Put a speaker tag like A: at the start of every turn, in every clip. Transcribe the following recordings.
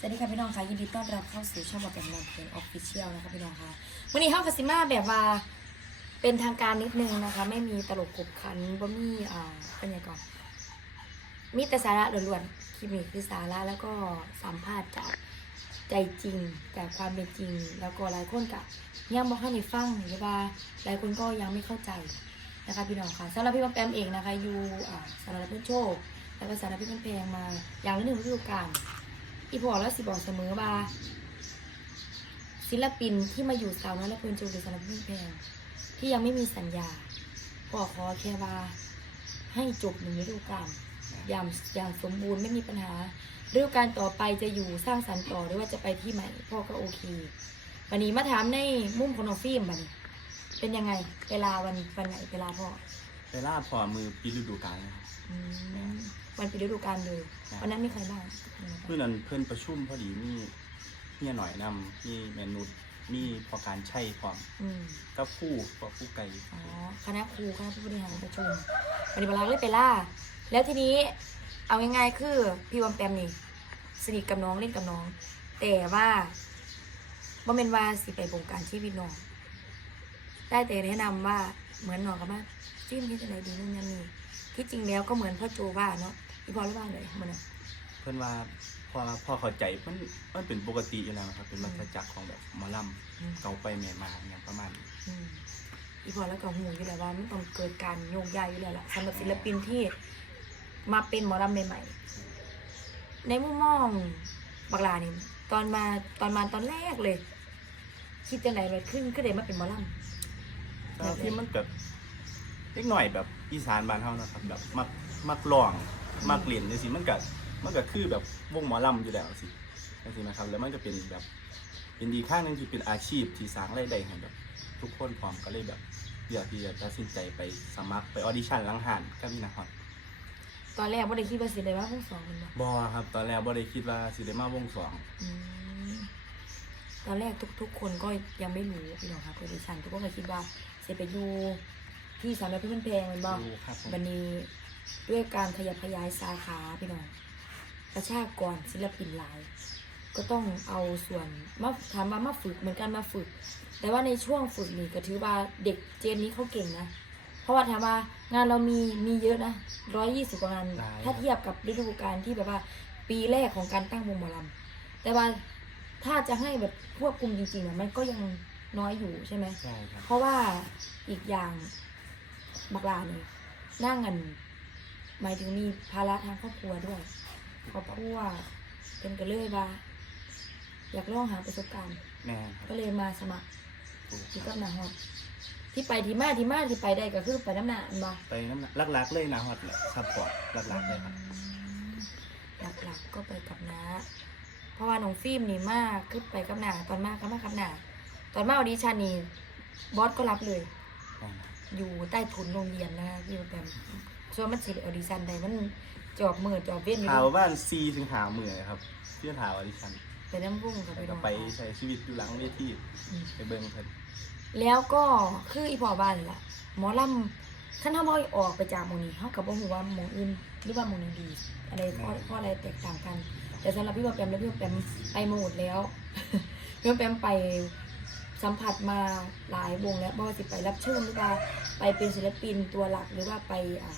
A: สวัสดีค่ะพี่น้องค่ะยินดีต้อนรับเข้าสู่ช่องบอกแกนลำเพลินออฟฟิเชียลนะคะพี่น้องค่ะวันนี้เข้าคาสิมาแบบว่าเป็นทางการนิดนึงนะคะ ไม่มีตลกขบขันบ่มีอ่าเป็นยังก่อนมีแต่สาระล้วนๆคลิปนี้คือสาระแล้วก็สัมภาษณ์จากใจจริงจากความเป็นจริง แล้วก็หลายคนก็ยังบ่ทันได้ฟังหรือว่าหลายคนก็ยังไม่เข้าใจนะคะพี่น้องค่ะสำหรับพี่ป๊อแปมเองนะคะอยู่อ่าสารพัดโชคแล้วก็สารพัดแพงมาอย่างละหนึ่งฤดูกาล อีพอแล้วสิบอกเสมอว่า ศิลปินที่มาอยู่สาวน้อยและเพลินจหรือสารพิมแพงที่ยังไม่มีสัญญาพอขอแค่ว่า ให้จบหนึ่งฤดูกาลอย่างอย่างสมบูรณ์ไม่มีปัญหาฤดูกาลต่อไปจะอยู่สร้างสรรค์ต่อหรือว่าจะไปที่ใหม่พ่อก็โอเควันนี้มาถามในมุมของน้องฟิล์มบันเป็นยังไงเวลาวันวันไหนเวลาพ่อ
B: ไปล่าพอมือปีฤดูกาลนะครับ
A: อืมวันปีฤดูกาลเลยวันนั้นมีใครบ้าง
B: เพื่อนนั้นเพื่อนประชุมพอดีมีเมียหน่อยนำมีแมนุษย์มีพอการใช้ความ
A: อืม
B: ก็ผู้พอผู้ไกล
A: อ๋อคณะครูคณะผู้บริหารประชุมวันนี้เวลาเลยไปล่า แล้วทีนี้เอาง่ายๆคือพี่วอมแปมนี่สนิทกับน้องเล่นกับน้อง แต่ว่าบ่เป็นว่าสิไปบงการชีวิตน้องได้แต่แนะนำว่า เหมือนน้องกับว่าจิ้มที่จะไหนดีนู่นนั่นนี่ที่จริงแล้วก็เหมือนพ่อโจว่าเนาะพี่พอรู้ว่าเลยมันน่ะ
B: เพื่อนว่าพอพอเข้าใจมันมันเป็นปกติอยู่แล้วครับ เป็นวัฏจักรของแบบหมอล
A: อืมำ
B: เก่าไปใหม่มาอย่างประมาณนี้
A: อืมอีพอแล้วก็หูอยู่แล้วว่ามันต้องเกิดการโยงใยอยู่แล้วล่ะสำหรับศิลปินที่มาเป็นหมอลำใหม่ๆในมุมมองบักลานี่ตอนมาตอนมาตอนแรกเลย คิดจังไหนเลยขึ้นขึ้นเลยมาเป็นหมอล
B: แล้วที่มันแบบเล็กหน่อยแบบอีสานบ้านเฮานะครับ แบบมักมักร้องมักเรียนจังซี่มันก็มันก็คือแบบวงหมอลำอยู่แล้วสิจังซี่นะครับ แล้วมันก็เป็นแบบเป็นดีข้างหนึงที่เป็นอาชีพที่สร้างรายได้ให้แบบทุกคนพร้อมก็เลยแบบเลือกที่จะตัดสินใจไปสมัครไปออดิชั่นหลังหันกับพี่นะครับำ
A: ตอนแรกว่าได้คิดว่าสิเลยว่าพวกสองคนบอก
B: บอครับ ตอนแรกบ่ได้คิดว่าสิได้มาวงสอง
A: อืมตอนแรกทุกๆคนก็ยังไม่รู้พี่น้องครับคือดิฉันทุกคนก็คิดว่า จะไปอยู่ที่สามร้อยเพื่อนแพงแมันบอก
B: ดูครับผม
A: วันนี้ด้วยการขยับขยายสาขาพี่น้องประชากรศิลปินหลาย ก็ต้องเอาส่วนมาถามว่ามาฝึกเหมือนกันมาฝึก แต่ว่าในช่วงฝึกนี่ก็ถือว่าเด็กเจนนี้เขาเก่งนะ เพราะว่าถามว่างานเรามีมีเยอะนะร้อยยี่สิบกว่างาน
B: หลาย
A: ถ้าเทียบกับฤดูกาลที่แบบว่าปีแรกของการตั้งวงหมอลำแต่ว่าถ้าจะให้แบบควบคุมจริงๆอะมันก็ยัง น้อยอยู่ใช่ไหม
B: ใช่ครับ
A: เพราะว่าอีกอย่างบักลาเนี่ยนั่งเงินหมายถึงมีภาระทางครอบครัวด้วยครอบครัวเป็นกันเลยว่าอยากลองหาประสบการณ์
B: แม่นครับ
A: ก็เลยมาสมัคร
B: ถูก
A: ที่กับนาฮอดที่ไปที่มาที่มาที่ไปได้ก็คือไปน้ำหนาอันบ่
B: ไปน้ำหนักลักๆเลยนะฮอดแหละซัพพอร์ตลักๆเลยครับ
A: หลักๆก็ไปกับน้าเพราะว่าน้องฟิล์มนี่มากคือไปกับหนาตอนมากก็มากับหนา ตอนมาออดิชั่นนี่บอสก็รับเลย
B: แม่นครับ
A: อยู่ใต้ถุนโรงเรียนนะคะอยู่แบบส่วนมันสิออดิชั่นใดมันจอบมือจอบเว้นอยู่
B: ถามว่าบ้านซีถึงหาหมื่นครับที่ถามออดิชั่น
A: ไปน้ำรุ่งกับไป
B: แล้ว
A: น้
B: ก็
A: อง
B: ไปใช้ชีวิตอยู่หลังเวที
A: อืม
B: ไปเบิ่งเพิ่น
A: แล้วก็คืออีพอบ้านล่ะ หมอลำขั้นถ้าบ่ออกไปจากหมองนี้เขากับบ่ฮู้ว่าหมองอื่นหรือว่าหมองนี้ดี อะไรข้อข้ออะไรแตกต่างกัน แต่สำหรับพี่บอแปมและพี่บอแปมไปมาหมดแล้ว พี่บอแปมไป สัมผัสมาหลายวงแล้วบ่ว่าสิไปรับเชิญหรือว่าไปเป็นศิลปินตัวหลักหรือว่าไปอ่า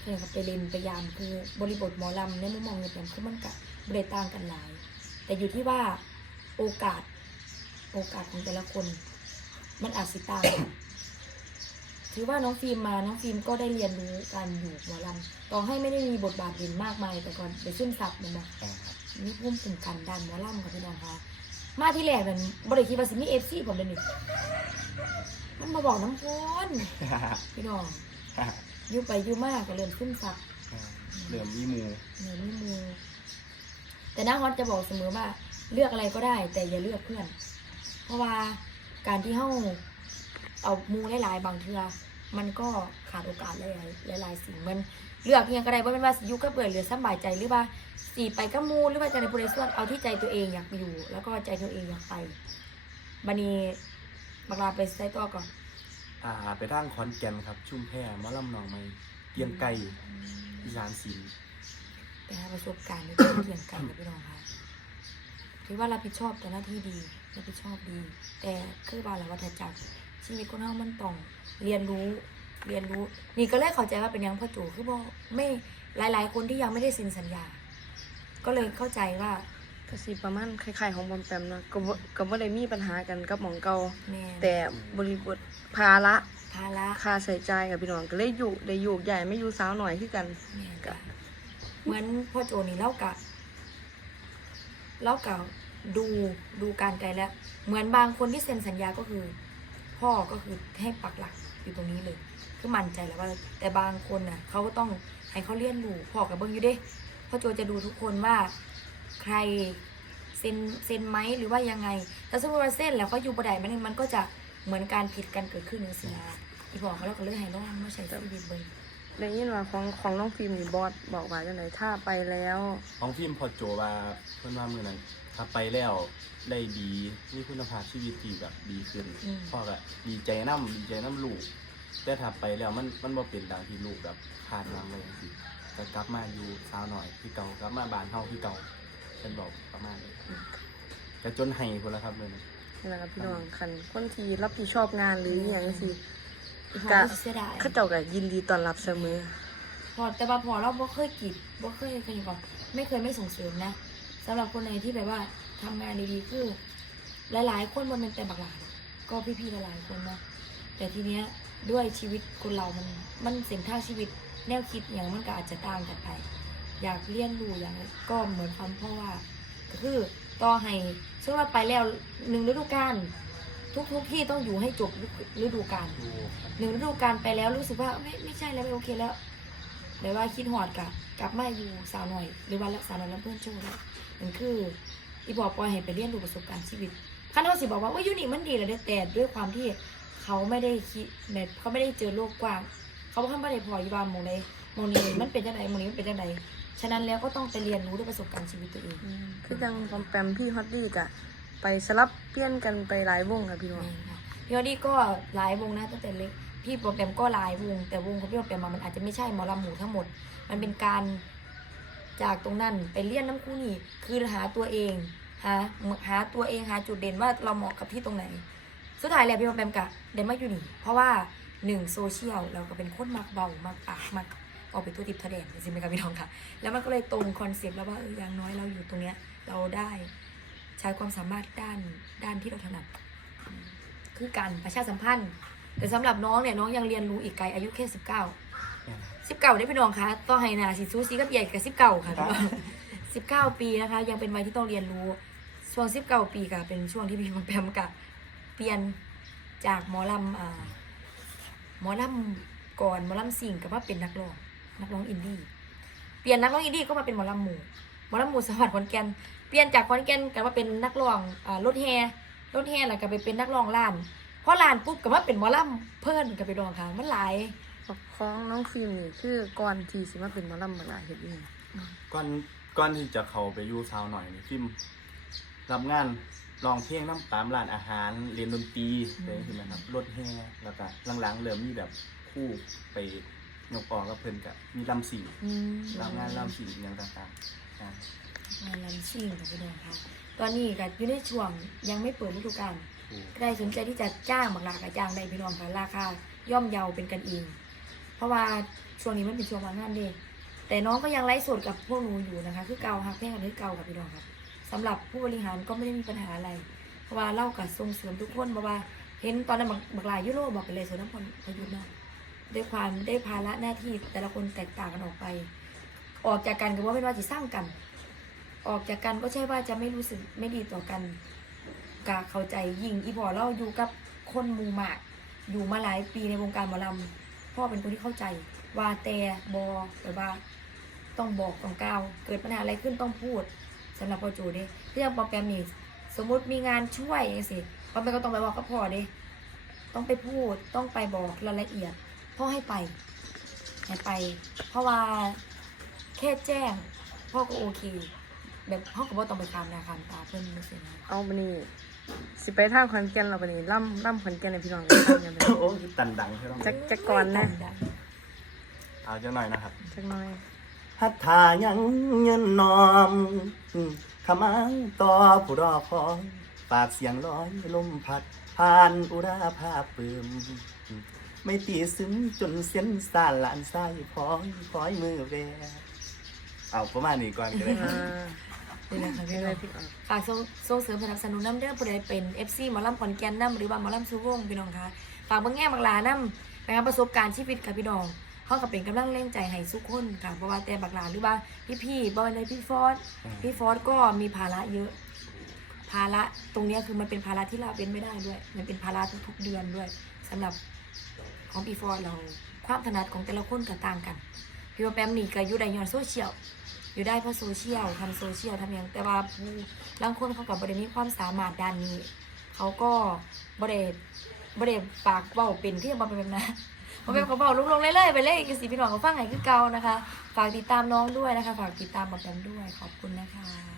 A: เพื่อนเขาไปเล่นไปยามคือบริบทหมอลำในมุมมองเนี่ยแบบคือมันกับบริต่างกันหลาย แต่อยู่ที่ว่าโอกาสโอกาสของแต่ละคน มันอาจสิต่างกันถือว่าน้องฟิล์มมาน้องฟิล์มก็ได้เรียนรู้การอยู่หมอลำต่อให้ไม่ได้มีบทบาทเด่นมากมาย แต่ก่อนไปซึมซับมันมา
B: ใช่ครับ
A: นี่พุ่มกลุ่มกันดันหมอลำกับพี่น้องคะ มาที่แรกนั่นบริคิดว่าสิมีเอฟซีผมเลยนี่มันมาบอกน้ำพ้นพี่น้องอยู่ไปอยู่มากก็เริ่มซึมซับ
B: เริ่มมีหมู
A: เหมือนมีมูแต่น้าฮอตจะบอกเสมอว่า เลือกอะไรก็ได้ แต่อย่าเลือกเพื่อน เพราะว่าการที่เฮาเอามูหลายๆบางเทือมันก็ขาดโอกาสหลายๆหลายๆสิ่งมัน เลือกเพียงก็ได้ว่าเป็นว่าสิอยู่กับเบื่อหรือสำบายใจหรือว่าสีไปกับมูหรือว่าจะในบริสุทธิ์เอาที่ใจตัวเองอยากอยู่ แล้วก็ใจตัวเองอยากไปบันนี้บักลาไปใส่ตัวก่อน
B: อ่าไปทางขอนแก่นครับ ชุ่มแพหมอลำหนองไม้เกียงไก่อีสานศิลป์
A: ไปหาประสบการณ์ในการเกี่ยงกันกับพี่น้องค่ะถือว่ารับผิดชอบต่อหน้าที่ดีรับผิดชอบดี แต่คือบาละวัฏจักรชีวิตคนเฮามันต้องเรียนรู้ เรียนรู้ นี่ก็เลยเข้าใจว่าเป็นหยังพ่อจู่คือบ่ไม่หลาย ๆ คนที่ยังไม่ได้เซ็นสัญญา ก็เลยเข้าใจว่า
C: ก็สิประมาณคล้ายๆของบอมแปมเนาะก็บ่ก็บ่ได้มีปัญหากันกับหมองเก่า
A: แม่
C: แต่บริบทภาระ
A: ภาระ
C: ค่าใช้จ่ายกับพี่น้องก็เลยอยู่ได้อยู่ใหญ่ไม่อยู่สาวหน่อยคือกัน
A: แม่ก็เหมือนพ่อโจนี่เล่ากะเล่ากะดูดูการไกลแล้ว เหมือนบางคนที่เซ็นสัญญาก็คือ พ่อก็คือให้ปักหลักอยู่ตรงนี้เลย คือมั่นใจแล้วว่า แต่บางคนน่ะเขาก็ต้องให้เขาเรียนรู้พ่อกับเบิ้งอยู่เด้พ่อโจจะดูทุกคนว่าใครเซ็นเซ็นไหมหรือว่ายังไง แต่สมมติว่าเส้นแล้วเขาอยู่ประไดมันมันก็จะเหมือนการผิดกันเกิดขึ้นในสินะที่บอกเขาแล้วก็เลยให้น้องมาใช้ชีวิตเบิ้ง
C: ได้ยินว่าของของน้องฟิล์มนี่บอสบอกว่าจังไดถ้าไปแล้ว
B: ของฟิล์มพอโจว่าเพิ่นว่ามือนั้นถ้าไปแล้วได้ดีมีคุณภาพชีวิตที่แบบดีขึ้น
A: อืม
B: พ่อก็ดีใจน้ำดีใจน้ำลูก แต่ถ้าไปแล้วมันมันบ่เป็นดังที่ลูกแบบคาดหวังเลยสิจะกลับมาอยู่สาวหน่อยที่เก่ากลับมาบ้านเฮาที่เก่าเป็นบอกประมาณนี้แต่จนให้คนละครับเลย
C: นี่แหละครับพี่น้องคันคนที่รับผิดชอบงานหรืออหย่างสิ
A: พ่
C: ก็
A: อก็เสียดาย
C: เขาเจ้าก็ยินดีต้อนรับเสมอ
A: พอแต่ว่าพอเราบ่เคยกีดบ่เคยเคยก่อนไม่เคยไม่ส่งเสริมนะสำหรับคนไหนที่แบบว่าทำงานดีๆคือ หลายๆ คนมันเป็นแต่บักหลาดก็พี่ๆหลายๆคนนะแต่ทีเนี้ย ด้วยชีวิตคนเรามันมันเส้นทาชีวิตแนวคิดอย่างมันก็อาจจะต่างกันไป อยากเรียนรู้อย่างก็เหมือนคำพ่อว่าคือต่อให้เชื่อว่าไปแล้วหนึ่งฤดูกาลทุกๆที่ต้องอยู่ให้จบฤดูกาลหนึ่งฤดูกาลไปแล้วรู้สึกว่าไม่ไม่ใช่แล้วไม่โอเคแล้วหรือว่าคิดหอดกับกลับมาอยู่สาวหน่อย หรือว่ารักษาหน่อยแล้วเพื่อนโชว์แล้วนั่นคืออีบอกปล่อยให้ไปเรียนรู้ประสบการณ์ชีวิตขั้นเขาสิบอกว่าว่ายูนี่มันดีแล้วแต่ด้วยความที่ เขาไม่ได้คิดแบบเขาไม่ได้เจอโลกกว้าง เขาบอกว่าไม่ได้พออยู่บ้านหมองใดหมองนี้มันเป็นจังไดหมองนี้มันเป็นจังไดฉะนั้นแล้วก็ต้องไปเรียนรู้ด้วยประสบการณ์ชีวิตตัวเอง
C: คือจังปอมแปมพี่ฮอตดี้กะไปสลับเปลี่ยนกันไปหลายวงค่ะพี่น้อง
A: แม่นค่ะพี่ออดี้ก็หลายวงนะตั้งแต่เล็กพี่โปรแกรมก็หลายวง แต่วงของพี่โปรแกรมมามันอาจจะไม่ใช่หมอลำหมูทั้งหมด มันเป็นการจากตรงนั้นไปเลี่ยนน้ำคู่นี่คือหาตัวเองหาหาตัวเองหาจุดเด่นว่าเราเหมาะกับที่ตรงไหน สุดท้ายแล้วพี่โปรแกรมกะเดนมาอยู่นี่ เพราะว่าหนึ่งโซเชียลเราก็เป็นคนมักเบา มักปากมักออกไปตัวติดทะแดนจริงไหมครับพี่น้องค่ะแล้วมันก็เลยตรงคอนเซปต์แล้วว่าเอออย่างน้อยเราอยู่ตรงเนี้ย เราได้ใช้ความสามารถด้านด้านที่เราถนัดคือการประชาสัมพันธ์ แต่สำหรับน้องเนี่ยน้องยังเรียนรู้อีกไกลอายุแค่สิบเก้าสิบเก้าได้พี่น้องคะต้องให้นาสิซูซีกับใหญ่กับสิบเก้าค่ะสิบเก้าปีนะคะ ยังเป็นวัยที่ต้องเรียนรู้ช่วงสิบเก้าปีก็เป็นช่วงที่พี่แปมกับ เปลี่ยนจากหมอลำอ่าหมอลำก่อนหมอลำสิ่งกับว่าเป็นนักร้องนักร้องอินดี้เปลี่ยนนักร้องอินดี้ก็มาเป็นหมอลำหมู่หมอลำหมู่สวัสดิ์ขอนแก่นเปลี่ยนจากขอนแก่นกลับมาเป็นนักร้องอ่ารถแฮรถแฮแล้วก็ไปเป็นนักร้องล้านพอล้านปุ๊บก็มาเป็นหมอลำเพิ่นก็ไปร้องค่ะมันหลาย
C: ของน้องฟิล์มนี่คือก่อนที่สิมาเป็นหมอลำบักหลาเฮ็ดเอง
B: ก่อนก่อนที่จะเข้าไปอยู่สาวหน่อยนี่ฟิล์มรับงาน ร้องเพลงน้ำตามร้านอาหารเรียนดนตรีอะไรอย่างเงี้ยนะครับรถแห่แล้วก็หลังๆเริ่มมีแบบคู่ไปยกออกกับเพิ่นกับมีลำสิ่ง
A: อืม
B: รับงานลำสิ่งอย่างต่างๆอ่า
A: งานลำซิ่งค่ะพี่น้องค่ะตอนนี้ก็อยู่ในช่วงยังไม่เปิดฤดูกาล
B: ถูก
A: ใครสนใจที่จะจ้างบักลากะจ้างได้พี่น้องค่ะราคาย่อมเยาเป็นกันเองเพราะว่าช่วงนี้มันเป็นช่วงวางงานเด็แต่น้องก็ยังไลฟ์สดกับพวกหนูอยู่นะคะ คือเก่าฮักแพ่งกันคือเก่ากับพี่น้องครับ สำหรับผู้บริหารก็ไม่ได้มีปัญหาอะไร เพราะว่าเล่ากับส่งเสริมทุกคนเพราว่าเห็นตอนนั้นบักลายยุโรปบอกไปเลยส่วนน้ำพลพยุทธ์เนาะด้วยความได้ภาระหน้าที่แต่ละคนแตกต่างกันออกไป ออกจากกันก็ว่าไม่ว่าจะสร้างกัน ออกจากกันก็ใช่ว่าจะไม่รู้สึกไม่ดีต่อกันกาเข้าใจยิ่งอีพอเราอยู่กับคนมูมากอยู่มาหลายปีในวงการหมอลำพ่อเป็นคนที่เข้าใจ ว่าแต่บอแบบว่าต้องบอกต้องกล่าว เกิดปัญหาอะไรขึ้นต้องพูด สำหรับพ่อโจเด้เรื่องโปรแกรมนี่สมมุติมีงานช่วยอย่างสิพ่อแม่ก็ต้องไปบอกกับพ่อเด้ต้องไปพูดต้องไปบอกรายละเอียด พ่อให้ไปให้ไป เพราะว่าแค่แจ้ง พ่อก็โอเค แบบพ่อก็บ่ต้องไปคามนาคามตาเพิ่นไม่เสียนะ
C: เอาบัดนี้สิไปทางขอนแก่นเราบัดนี้ล่ำล่ำขอนแก่นให้พี่น้องได้ฟังกันไป
B: โอ้ยตันดังใช่ไหม
C: จักจักก่อนนะ
B: เอาจังหน่อยนะครับ
C: จักหน่อย
B: หัตถายังเงินนอมอืมขมังต่อผู้รอคอยฝากเสียงร้อยลมพัดผ่านอุราภาพเปิมไม่ตีซึมจนเส้นสานหลานไส้พอยพอยมือแวเอาประมาณนี้ก่อนก็ได้ครับ
A: นี่นะคะ
C: ไม่
A: พี่
C: ได้
A: น้อง
C: พี่ออก
A: ฝากส่งส่งเสริมสนับสนุนน้ำเด้อผู้ใดเป็น FC หมอลำขอนแก่นน้ำหรือว่าหมอลำซูวงพี่น้องคะฝากเบางแง่บางลาน้ำนะครับประสบการณ์ชีวิตค่ะพี่น้อง เขาก็เป็นกำลังเล่งใจให้ทุกคนค่ะเพราะว่าแต่บักลาหรือว่าพี่พี่ๆบอยในพี่ฟอสพี่ฟอสก็มีภาระเยอะ ภาระตรงเนี้ยคือมันเป็นภาระที่เราเป็นไม่ได้ด้วย มันเป็นภาระทุกๆเดือนด้วยสำหรับของพี่ฟอสเราความถนัดของแต่ละคนก็ต่างกันพี่ว่าแปมนี่ก็อยู่ได้ย้อนโซเชียลอยู่ได้เพราะโซเชียลทำโซเชียลทำอย่างแต่ว่าผู้บางคนเขากับบริมีความสามารถด้านนี้ เขาก็บริบริปากเบาเป็นที่ยังบอเป็นแบบนั้น ผมเป็นเขาเบาลุกลงเรื่อยๆไปเลยกันสิพี่น้องเขาฟังไงคือเก่านะคะ ฝากติดตามน้องด้วยนะคะ ฝากติดตามบอแบมด้วยขอบคุณนะคะ